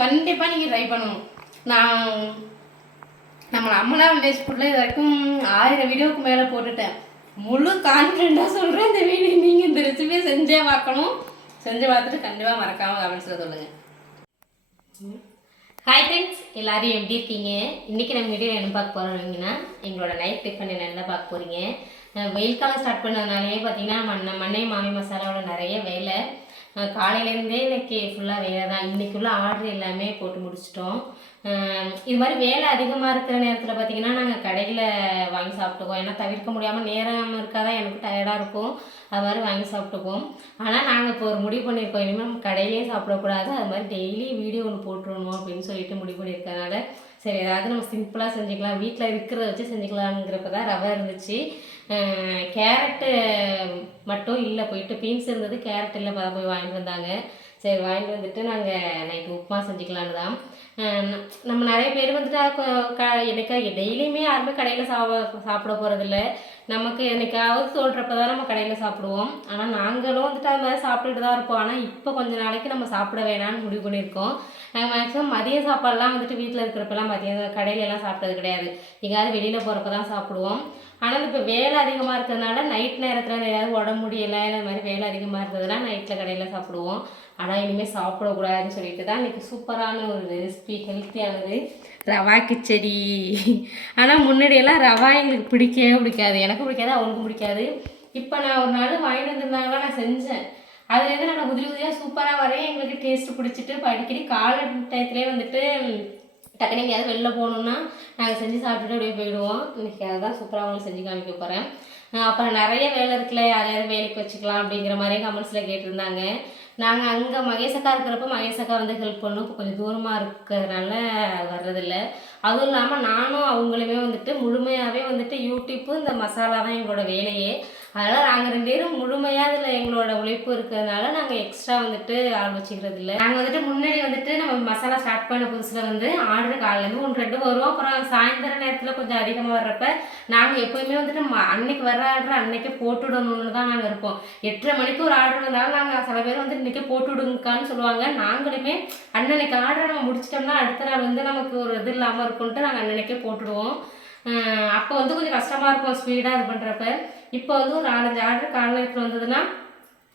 கண்டிப்பாக நீங்கள் ட்ரை பண்ணணும். நான் நம்ம அம்மலா வில்லேஜ் ஃபுட்டில் இது வரைக்கும் ஆயிரம் வீடியோவுக்கு மேலே போட்டுட்டேன். முழு கான்ஃபிடென்ட்டாக சொல்கிறேன் இந்த வீடியோ நீங்கள் இந்த ரெசிபியை செஞ்சே பார்க்கணும். செஞ்சு பார்த்துட்டு கண்டிப்பாக மறக்காமல் கமெண்ட்ஸில் சொல்லுங்கள் ஹாய் ஃப்ரெண்ட்ஸ் எல்லாரும் எப்படி இருக்கீங்க? இன்றைக்கி நம்ம வீடியோ என்ன பார்க்க போகிறீங்கன்னா எங்களோட நைட் டிஃபன் என்ன பார்க்க போகிறீங்க வெயில் காலம் ஸ்டார்ட் பண்ணதுனாலே பார்த்தீங்கன்னா மண்ணை மண்ணை மாமி மசாலாவோட நிறைய வேலை. காலையிலேருந்தே இன்னைக்கு ஃபுல்லாக வேலை தான். இன்றைக்குள்ள ஆர்டர் எல்லாமே போட்டு முடிச்சிட்டோம். இது மாதிரி வேலை அதிகமாக இருக்கிற நேரத்தில் பார்த்தீங்கன்னா நாங்கள் கடையில் வாங்கி சாப்பிட்டுக்குவோம். ஏன்னா தவிர்க்க முடியாமல் நேரம் இருக்காதான் எனக்கு டயர்டாக இருக்கும். அது மாதிரி வாங்கி சாப்பிட்டுக்குவோம். ஆனால் நாங்கள் இப்போ ஒரு முடிவு பண்ணியிருக்கோம் இனிமேல் நம்ம கடையிலேயே சாப்பிடக்கூடாது. அது மாதிரி டெய்லி வீடியோ ஒன்று போட்டுருணும் அப்படின்னு சொல்லிட்டு முடிவு பண்ணியிருக்கறனால சரி ஏதாவது நம்ம சிம்பிளாக செஞ்சுக்கலாம். வீட்டில் இருக்கிறத வச்சு செஞ்சுக்கலாங்கிறப்ப தான் ரவை இருந்துச்சு. கேரட்டு மட்டும் இல்லை போயிட்டு பீன்ஸ் இருந்தது கேரட் இல்லை அதை போய் வாங்கிட்டு வந்தாங்க. சரி வாங்கிட்டு வந்துட்டு நாங்கள் நைட்டு உப்புமா செஞ்சுக்கலான்னு தான். நம்ம நிறைய பேர் வந்துட்டு க என்னைக்கா டெய்லியுமே யாருமே கடையில் சாப்பிட சாப்பிட போகிறதில்ல நமக்கு என்னைக்காவது தோன்றப்ப தான் நம்ம கடையில் சாப்பிடுவோம். ஆனால் நாங்களும் வந்துட்டு அது மாதிரி சாப்பிட்டுட்டு தான் இருப்போம். ஆனால் இப்போ கொஞ்ச நாளைக்கு நம்ம சாப்பிட வேணாம்னு முடிவு பண்ணியிருக்கோம். நாங்கள் மேக்ஸிமம் மதிய சாப்பாடுலாம் வந்துட்டு வீட்டில் இருக்கிறப்பெல்லாம் மதியம் கடையில எல்லாம் சாப்பிட்டது கிடையாது. எங்கேயாவது வெளியில் போகிறப்ப தான் சாப்பிடுவோம் ஆனால் இப்போ வேலை அதிகமாக இருக்கிறதுனால நைட் நேரத்தில் ஏதாவது உடம்பு முடியலை இந்த மாதிரி வேலை அதிகமாக இருந்ததுன்னா நைட்டில் கடையில் சாப்பிடுவோம். ஆனால் இனிமேல் சாப்பிடக்கூடாதுன்னு சொல்லிட்டு தான் இன்றைக்கி சூப்பரான ஒரு ரெசிபி ஹெல்த்தியானது ரவா கிச்சடி. ஆனால் முன்னாடியெல்லாம் ரவா எங்களுக்கு பிடிக்கவே பிடிக்காது. எனக்கு பிடிக்காது அவனுக்கும் பிடிக்காது. இப்போ நான் ஒரு நாள் வாங்கிட்டு வந்திருந்தாங்களா நான் செஞ்சேன். அதுலேருந்து நாங்கள் உதிரி உதிரியாக சூப்பராக வரையும் எங்களுக்கு டேஸ்ட் பிடிச்சிட்டு இப்போ அடிக்கடி காலை டயத்துலேயே வந்துட்டு டக்குனு எங்கேயாவது வெளில போகணுன்னா நாங்கள் செஞ்சு சாப்பிட்டுட்டு அப்படியே போயிடுவோம். இன்றைக்கி அதுதான் சூப்பராக உங்களுக்கு செஞ்சு காமிக்க போகிறேன் அப்புறம் நிறைய வேலை இருக்குல்ல யாரையாவது வேலைக்கு வச்சுக்கலாம் அப்படிங்கிற மாதிரி கமெண்ட்ஸில் கேட்டிருந்தாங்க. நாங்கள் அங்கே மகேசக்கா இருக்கிறப்ப மகேசக்கா வந்து ஹெல்ப் பண்ணும். இப்போ கொஞ்சம் தூரமாக இருக்கிறதுனால வர்றதில்ல. அதுவும் இல்லாமல் நானும் அவங்களுமே வந்துட்டு முழுமையாகவே வந்துட்டு யூடியூப்பு இந்த மசாலா தான் எங்களோட வேலையே. அதனால் நாங்கள் ரெண்டு பேரும் முழுமையாக அதில் எங்களோட உழைப்பு இருக்கிறதுனால நாங்கள் எக்ஸ்ட்ரா வந்துட்டு ஆள் வச்சுக்கிறது இல்லை. நாங்கள் வந்துட்டு முன்னாடி வந்துட்டு நம்ம மசாலா ஸ்டார்ட் பண்ண புதுசில் வந்து ஆர்டர் காலையிலேருந்து ஒன்று ரெண்டு வருவோம் அப்புறம் சாயந்தர நேரத்தில் கொஞ்சம் அதிகமாக வர்றப்ப நாங்கள் எப்போயுமே வந்துட்டு ம- அன்னைக்கு வர ஆர்டர் அன்னைக்கே போட்டுவிடணும்னு தான் நாங்கள் இருப்போம். எட்டரை மணிக்கு ஒரு ஆர்டர் வந்தாலும் நாங்கள் சில பேர் வந்து இன்றைக்கே போட்டுவிடுங்கக்கான்னு சொல்லுவாங்க. நாங்களுமே அன்னன்னைக்கு ஆர்டர் நம்ம முடிச்சிட்டோம்னா அடுத்த நாள் வந்து நமக்கு ஒரு இது இல்லாமல் இருக்கும்ட்டு நாங்கள் அன்னன்னைக்கே போட்டுடுவோம் அப்போ வந்து கொஞ்சம் கஷ்டமாக இருக்கும் ஸ்பீடாக இது பண்ணுறப்ப இப்போ வந்து ஒரு நாலஞ்சு ஆர்டர் காலையில் வந்ததுன்னா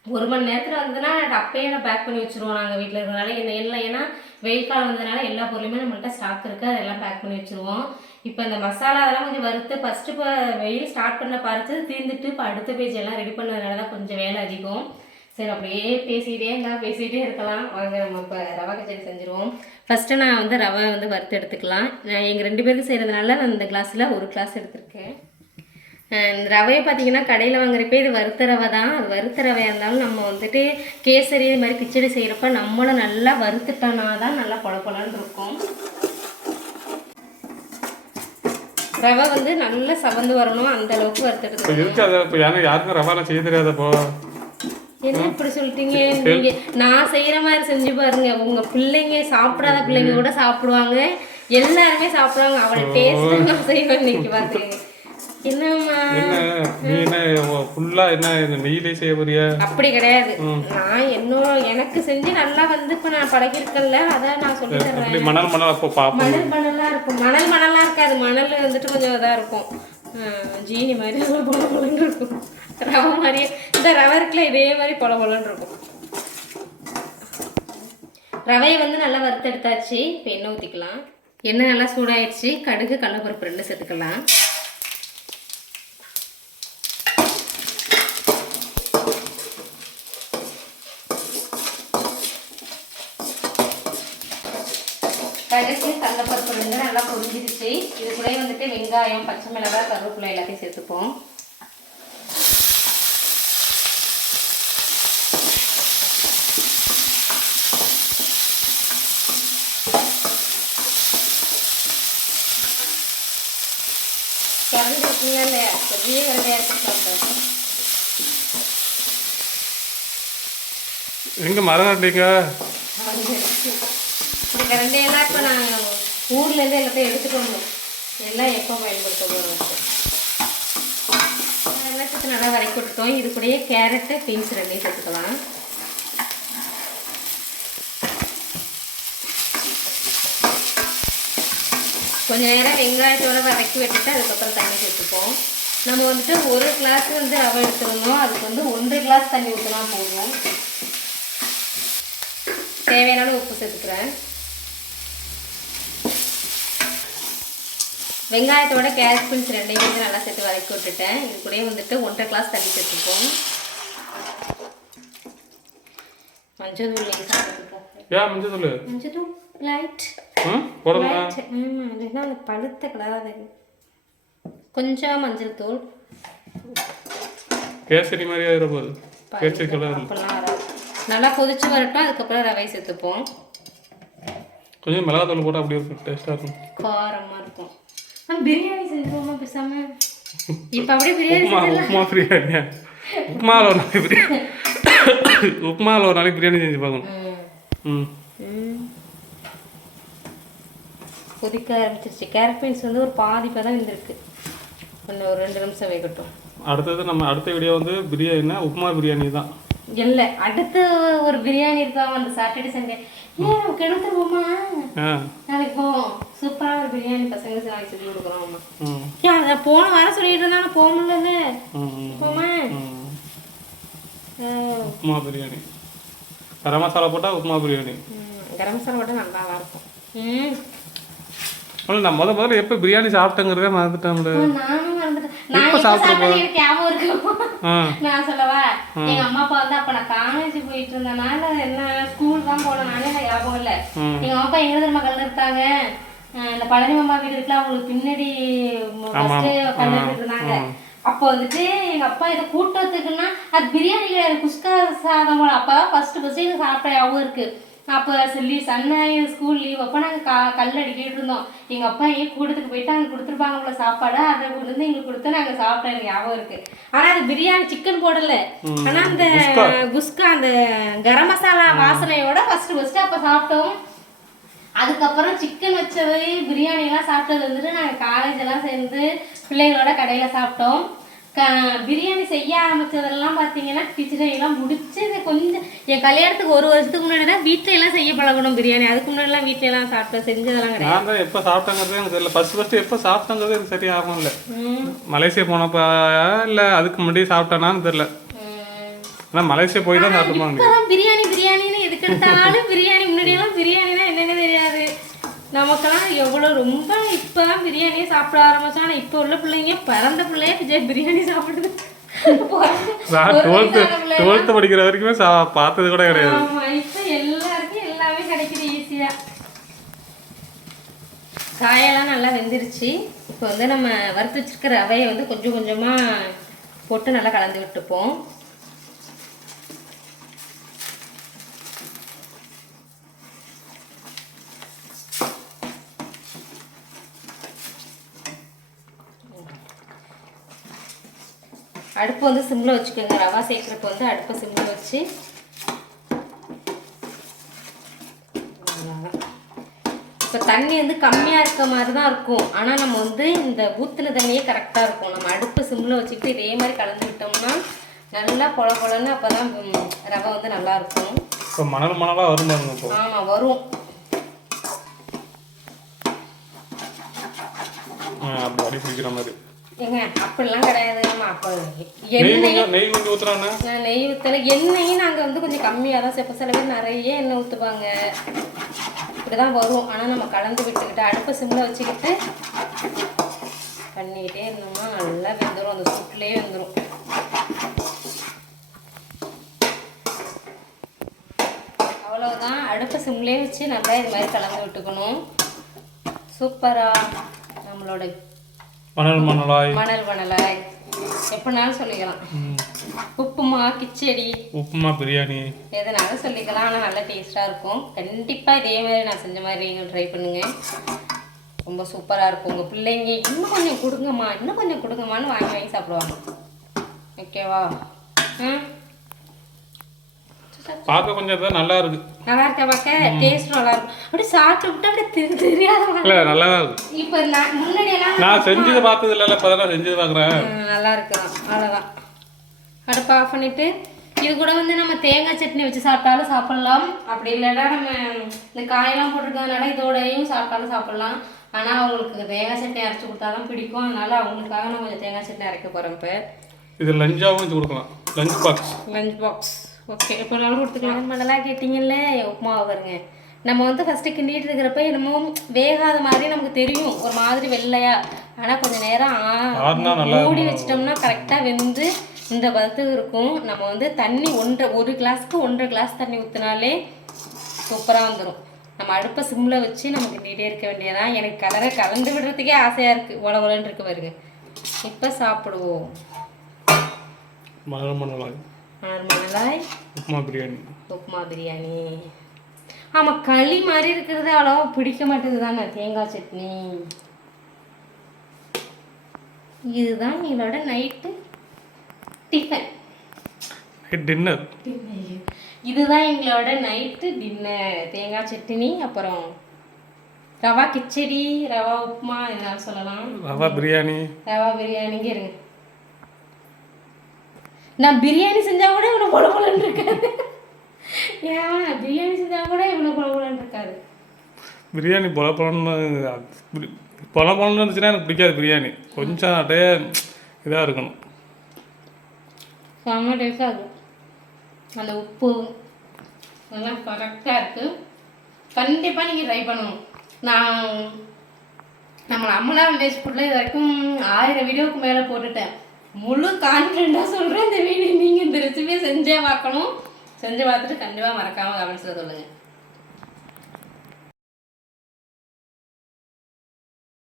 ஒரு மணி நேரத்தில் வந்ததுன்னா அப்பயே நான் பேக் பண்ணி வச்சுருவோம் நாங்கள் வீட்டில் இருக்கிறனால என்ன இல்லை ஏன்னா வெயில் காலம் வந்ததுனால எல்லா பொருளுமே நம்மள்ட்ட ஸ்டாக் இருக்குது அதெல்லாம் பேக் பண்ணி வச்சுருவோம். இப்போ இந்த மசாலா அதெல்லாம் கொஞ்சம் வறுத்து ஃபஸ்ட்டு இப்போ வெயில் ஸ்டார்ட் பண்ண பார்த்து தீர்ந்துட்டு இப்போ அடுத்த பேஜ் எல்லாம் ரெடி பண்ணதுனால தான் கொஞ்சம் வேலை அதிகம். சரி அப்படியே பேசிகிட்டே இருந்தால் பேசிகிட்டே இருக்கலாம். வாங்க நம்ம இப்போ ரவா கச்சேரி செஞ்சுருவோம். ஃபஸ்ட்டு நான் வந்து ரவை வந்து வறுத்து எடுத்துக்கலாம். நான் எங்கள் ரெண்டு பேருக்கு செய்கிறதுனால நான் இந்த கிளாஸில் ஒரு கிளாஸ் எடுத்திருக்கேன். இந்த ரவையை பார்த்தீங்கன்னா கடையில் வாங்குறப்ப இது வறுத்த ரவை தான். அது வறுத்த ரவையாக இருந்தாலும் நம்ம வந்துட்டு கேசரி இது மாதிரி கிச்சடி செய்கிறப்ப நம்மளும் நல்லா வறுத்துட்டோன்னா தான் நல்லா பொல இருக்கும். ரவை வந்து நல்லா சவந்து வரணும். அந்த அளவுக்கு வறுத்து வறுத்தெடுத்து இருக்கு யாருக்கும் ரவாலாம் செய்ய தெரியாதப்போ? என்ன இப்படி சொல்லிட்டீங்க? நீங்க நான் செய்யற மாதிரி செஞ்சு பாருங்க. உங்க பிள்ளைங்க சாப்பிடாத பிள்ளைங்க கூட சாப்பிடுவாங்க. எல்லாருமே சாப்பிடுவாங்க. அவளை டேஸ்ட் நான் செய்வேன் இன்னைக்கு பாத்துக்கங்க என்னம்மா? என்ன? நீ என்ன ஃபுல்லாக என்ன இந்த நெய்யிலே செய்ய போறியா? அப்படி கிடையாது. நான் என்னோட எனக்கு செஞ்சு நல்லா வந்து இப்ப நான் பழகிருக்கேன்ல அதான் நான் சொல்லி மணல் மணல் அப்போ பார்ப்போம். மணல் மணலா இருக்கும். மணல் மணலா இருக்காது. மணல் வந்துட்டு கொஞ்சம் இதா இருக்கும். ஜீனி மாதிரி நல்லா பொல பொலன்னு இருக்கும். ரவை மாதிரியே. இந்த ரவை இருக்குல்ல இதே மாதிரி பொல பொலன்னு இருக்கும். ரவையை வந்து நல்லா வறுத்தெடுத்தாச்சு. இப்போ எண்ணெய் ஊற்றிக்கலாம் எண்ணெய் நல்லா சூடாயிடுச்சு. கடுகு கடலப்பருப்பு ரெண்டு சேர்த்துக்கலாம் கடுகு கடலப்பருப்பு ரெண்டு நல்லா பொரிஞ்சிருச்சு இது கூட வந்துட்டு வெங்காயம் பச்சை மிளகாய் கருவேப்பிலை எல்லாத்தையும் சேர்த்துப்போம். கரண்டி இருக்குங்களா இல்லையா? பெரிய எங்கே மரம் நட்டீங்க இந்த கரண்டியெல்லாம் இப்போ நான் ஊர்லேருந்து எல்லாத்தையும் எடுத்துட்டு வந்தோம். எல்லாம் எப்போ பயன்படுத்த போகிறோம் எல்லாத்துக்கும் நல்லா வரைக்கி விட்டுட்டோம். இது கூடயே கேரட்டு பீன்ஸ் ரெண்டையும் சேர்த்துக்கலாம். கொஞ்ச நேரம் வெங்காயத்தோட வதக்கி விட்டுட்டு அதுக்கப்புறம் தண்ணி சேர்த்துப்போம். நம்ம வந்துட்டு ஒரு கிளாஸ் வந்து ரவை எடுத்துருந்தோம் அதுக்கு வந்து ஒன்றரை கிளாஸ் தண்ணி ஊற்றினா போதும். தேவையான உப்பு சேர்த்துக்கிறேன். வெங்காயத்தோட கேரட் பீன்ஸ் ரெண்டையும் வந்து நல்லா சேர்த்து வதக்கி விட்டுட்டேன். இது கூடயே வந்துட்டு ஒன்றரை கிளாஸ் தண்ணி சேர்த்துப்போம். மஞ்சள் தூள் லேசாக சேர்த்துப்போம் ஏன் மஞ்சள் சொல்லு மஞ்சள் தூள் லைட் ம்? போடுமா லைட் ம் இல்லைன்னா அந்த பழுத்த கலராக தெரியும் கொஞ்சம் மஞ்சள் தூள். கேசரி மாதிரி ஆகிற போகுது. கேசரி கலர் அப்பெல்லாம் வராது நல்லா கொதிச்சு வரட்டும் அதுக்கப்புறம் ரவை சேர்த்துப்போம். கொஞ்சம் மிளகாத்தூள் போட்டால் அப்படி இருக்கும் டேஸ்ட்டாக இருக்கும். காரமாக இருக்கும். நம்ம பிரியாணி செஞ்சுருவோமா பேசாம இப்போ அப்படியே பிரியாணி உப்புமா உப்புமா பிரியாணியா உப்புமாவில் ஒரு நாளைக்கு பிரியாணி உப்புமாவில் ஒரு நாளைக்கு பிரியாணி செஞ்சு பார்க்கணும் ம். கொதிக்க ஆரம்பிச்சிருச்சு கேரட் பீன்ஸ் வந்து ஒரு பாதி பதம் இருந்திருக்கு இன்னும் ஒரு ரெண்டு நிமிஷம் வேகட்டும் அடுத்தது நம்ம அடுத்த வீடியோ வந்து பிரியாணினா உப்புமா பிரியாணி தான். இல்லை அடுத்து ஒரு பிரியாணி இருக்காம அந்த சாட்டர்டே சண்டே. ஏன் கிணத்து போமா நாளைக்கு போவோம். சூப்பராக ஒரு பிரியாணி பசங்க நாளைக்கு செஞ்சு கொடுக்குறோம் ஏன் போன வாரம் சொல்லிட்டு இருந்தா நான் போக முடியல போமா உப்புமா பிரியாணி. கரம் மசாலா போட்டால் உப்புமா பிரியாணி. கரம் மசாலா மட்டும் நல்லா இருக்கும். ம். ஆனால் நான் முத முதல்ல எப்போ பிரியாணி சாப்பிட்டேங்கிறதே மறந்துட்டேன்ல நான் சொல்லவா? எங்க அம்மா அப்பா வந்து அப்ப நான் காலேஜ் போயிட்டு இருந்தனால என்ன ஸ்கூல் தான் போனனால எனக்கு ஞாபகம் இல்ல. எங்க அம்மா அப்பா எங்க தெரியுமா கல் எடுத்தாங்க? அஹ் இந்த பழனி மாமா வீடு இருக்குல்ல அவங்களுக்கு பின்னாடி ஃபர்ஸ்ட் கல் எடுத்துட்டு இருந்தாங்க அப்போ வந்துட்டு எங்க அப்பா இதை கூட்டத்துக்குன்னா அது பிரியாணி கிடையாது குஸ்கா சாதம் அப்பதான் ஃபர்ஸ்ட் ஃபர்ஸ்ட் எனக்கு சாப்பிட்ட ஞாபகம் இருக்கு. அப்போ சொல்லி சன் ஸ்கூல் லீவ் அப்போ நாங்கள் கா கல் அடிக்கிட்டு இருந்தோம். எங்கள் அப்பா எங்கேயும் கூட்டத்துக்கு போயிட்டு அங்கே கொடுத்துருப்பாங்க போல சாப்பாடு? அதை கொண்டு வந்து எங்களுக்கு கொடுத்து நாங்கள் சாப்பிட்டோம். எனக்கு ஞாபகம் இருக்கு. ஆனால் அது பிரியாணி சிக்கன் போடல. ஆனால் அந்த குஸ்கா. அந்த கரம் மசாலா வாசனையோட ஃபர்ஸ்ட் ஃபர்ஸ்ட் அப்போ சாப்பிட்டோம். அதுக்கப்புறம் சிக்கன் வச்சது பிரியாணி எல்லாம் சாப்பிட்டது வந்துட்டு நாங்கள் காலேஜ் எல்லாம் சேர்ந்து பிள்ளைங்களோட கடையில் சாப்பிட்டோம். பிரியாணி செய்ய ஆரம்பிச்சதெல்லாம் பார்த்தீங்கன்னா கிச்சடி எல்லாம் முடிச்சு கொஞ்சம் என் கல்யாணத்துக்கு ஒரு வருஷத்துக்கு முன்னாடி தான் வீட்டில எல்லாம் செய்ய பழகணும் பிரியாணி. அதுக்கு முன்னாடிலாம் வீட்டில எல்லாம் சாப்பிட்டோம் செஞ்சதெல்லாம் கிடையாது. நான் எப்போ சாப்பிட்டேங்கிறதே எனக்கு தெரியல. ஃபஸ்ட் ஃபஸ்ட்டு எப்போ சாப்பிட்டேங்கிறது எனக்கு சரியா ஆகும் இல்லை மலேசியா போனப்ப இல்லை அதுக்கு முன்னாடி சாப்பிட்டேனான்னு தெரில ம். ஆனால் மலேசியா போய் தான் சாப்பிட்டுமா பிரியாணி பிரியாணின்னு எதுக்கு எடுத்தாலும் பிரியாணி முன்னாடியெல்லாம் தெரியாது நமக்கெல்லாம் எவ்வளோ ரொம்ப இப்போதான் பிரியாணியே சாப்பிட ஆரம்பிச்சோம். ஆனால் இப்போ உள்ள பிள்ளைங்க பிறந்த பிள்ளையே விஜய் பிரியாணி சாப்பிடுது. நான் டுவெல்த்து டுவெல்த்து படிக்கிற வரைக்குமே சா பார்த்தது கூட கிடையாது. ஆமா இப்போ எல்லாருக்கும் எல்லாமே கிடைக்குது ஈஸியா காயெல்லாம் நல்லா வெந்துருச்சு. இப்போ வந்து நம்ம வறுத்து வச்சிருக்கிற ரவையை வந்து கொஞ்சம் கொஞ்சமா போட்டு நல்லா கலந்து விட்டுப்போம். அடுப்பு வந்து சிம்மில் வச்சுக்கோங்க. ரவா சேர்க்குறப்ப வந்து அடுப்பை சிம்மில் வச்சு. இப்போ தண்ணி வந்து கம்மியாக இருக்க மாதிரி தான் இருக்கும். ஆனால் நம்ம வந்து இந்த ஊற்றின தண்ணியே கரெக்டாக இருக்கும். நம்ம அடுப்பு சிம்மில் வச்சுக்கிட்டு இதே மாதிரி கலந்து விட்டோம்னா நல்லா பொல பொலன்னு அப்போ தான் ரவை வந்து நல்லா இருக்கும். இப்போ மணல் மணலாக வரும் ஆமாம் வரும். ஆ, அப்படி அடி பிடிக்கிற மாதிரி. ஏங்க அப்படிலாம் கிடையாது. அப்போ எண்ணெய் நெய் ஊற்றுறாண்ணா நான் நெய் ஊற்றல எண்ணெயும் நாங்கள் வந்து கொஞ்சம் கம்மியாக தான் சேர்ப்போம். சில பேர் நிறைய எண்ணெய் ஊற்றுவாங்க இப்படி தான் வரும். ஆனால் நம்ம கலந்து விட்டுக்கிட்டு அடுப்பு சிம்மில் வச்சுக்கிட்டு பண்ணிக்கிட்டே இருந்தோம்னா நல்லா வெந்துடும் அந்த சுட்டுலேயே வெந்துடும் அவ்வளவுதான். அடுப்பு சிம்லேயே வச்சு நல்லா இது மாதிரி கலந்து விட்டுக்கணும். சூப்பராக நம்மளோட மணல் மணலாய். மணல் மணலாய். எப்படினாலும் சொல்லிக்கலாம். உப்புமா கிச்சடி. உப்புமா பிரியாணி. எதனாலும் சொல்லிக்கலாம். ஆனால் நல்லா டேஸ்ட்டாக இருக்கும். கண்டிப்பாக இதே மாதிரி நான் செஞ்ச மாதிரி நீங்கள் ட்ரை பண்ணுங்க. ரொம்ப சூப்பராக இருக்கும். உங்கள் பிள்ளைங்க இன்னும் கொஞ்சம் கொடுங்கம்மா. இன்னும் கொஞ்சம் கொடுங்கம்மான்னு வாங்கி வாங்கி சாப்பிடுவாங்க. ஓகேவா ம்? பார்க்க கொஞ்சம் இதான் நல்லா இருக்கு. நல்லா இருக்கா பார்க்க? டேஸ்ட் நல்லா இருக்கும் அப்படியே சாப்பிட்டு விட்டு அப்படியே தெரி தெரியாத இல்லை நல்லா தான் இருக்கு. இப்போ நான் முன்னாடி எல்லாம் நான் செஞ்சது பார்த்தது இல்லைல்ல இப்போ தான் செஞ்சது பார்க்குறேன். நல்லா இருக்குதான் அவ்வளோதான் அடுப்பை ஆஃப் பண்ணிட்டு இது கூட வந்து நம்ம தேங்காய் சட்னி வச்சு சாப்பிட்டாலும் சாப்பிடலாம். அப்படி இல்லைன்னா நம்ம இந்த காயெல்லாம் போட்டிருக்கறதுனால இதோடையும் சாப்பிட்டாலும் சாப்பிடலாம். ஆனால் அவங்களுக்கு தேங்காய் சட்னி அரைச்சி கொடுத்தா தான் பிடிக்கும். அதனால அவங்களுக்காக நான் கொஞ்சம் தேங்காய் சட்னி அரைக்க போகிறேன் இப்போ. இது லஞ்சாகவும் வச்சு கொடுக்கலாம். Lunch box lunch box okay இப்போ நல்லா கொடுத்துக்கலாம் நல்லா கேட்டிங்கல்ல? உப்புமா வருங்க நம்ம வந்து ஃபஸ்ட்டு கிண்டிட்டு இருக்கிறப்ப என்னமோ வேகாத மாதிரி நமக்கு தெரியும். ஒரு மாதிரி வெள்ளையா. ஆனால் கொஞ்சம் நேரம் மூடி வச்சிட்டோம்னா கரெக்டாக வெந்து இந்த பதத்துக்கு இருக்கும். நம்ம வந்து தண்ணி ஒன்றரை ஒரு கிளாஸ்க்கு ஒன்றரை கிளாஸ் தண்ணி ஊற்றினாலே சூப்பராக வந்துடும் நம்ம அடுப்பை சிம்மில் வச்சு நம்ம கிண்டிகிட்டே இருக்க வேண்டியதான் எனக்கு கலரை கலந்து விடுறதுக்கே ஆசையாக இருக்குது உல உலன்னு இருக்கு பாருங்க. இப்போ சாப்பிடுவோம். மலர் மணலாய் பிரியாணி. உப்புமா பிரியாணி. ஆமாம் களி மாதிரி இருக்கிறது அவ்வளோவா பிடிக்க மாட்டேங்குது தானே தேங்காய் சட்னி. இதுதான் எங்களோட நைட்டு டிஃபன் டின்னர் இதுதான் எங்களோட நைட்டு டின்னர் தேங்காய் சட்னி அப்புறம் ரவா கிச்சடி ரவா உப்புமா இதெல்லாம் சொல்லலாம். ரவா பிரியாணி. ரவா பிரியாணிங்க இருங்க. நான் பிரியாணி செஞ்சா கூட இவ்வளோ பொல பொலன்னு இருக்காது ஏன்? பிரியாணி செஞ்சா கூட இவ்வளோ பொல பொலன்னு இருக்காது பிரியாணி பொல பொலன்னு பொல பொலன்னு இருந்துச்சுன்னா எனக்கு பிடிக்காது பிரியாணி. கொஞ்சம் அப்படியே இதாக இருக்கணும். செம்ம டேஸ்டாக இருக்கும். அந்த உப்பு எல்லாம் கரெக்டாக இருக்குது கண்டிப்பாக நீங்கள் ட்ரை பண்ணணும். நான் நம்ம அம்மலா வில்லேஜ் ஃபுட்டில் இது வரைக்கும் ஆயிரம் வீடியோவுக்கு மேலே போட்டுட்டேன். முழு கான்ஃபிடென்ட்டாக சொல்கிறேன் இந்த வீடியோ நீங்கள் இந்த ரெசிபியை செஞ்சே பார்க்கணும். செஞ்சு பார்த்துட்டு கண்டிப்பாக மறக்காமல் கமெண்ட்ஸில் சொல்லுங்கள்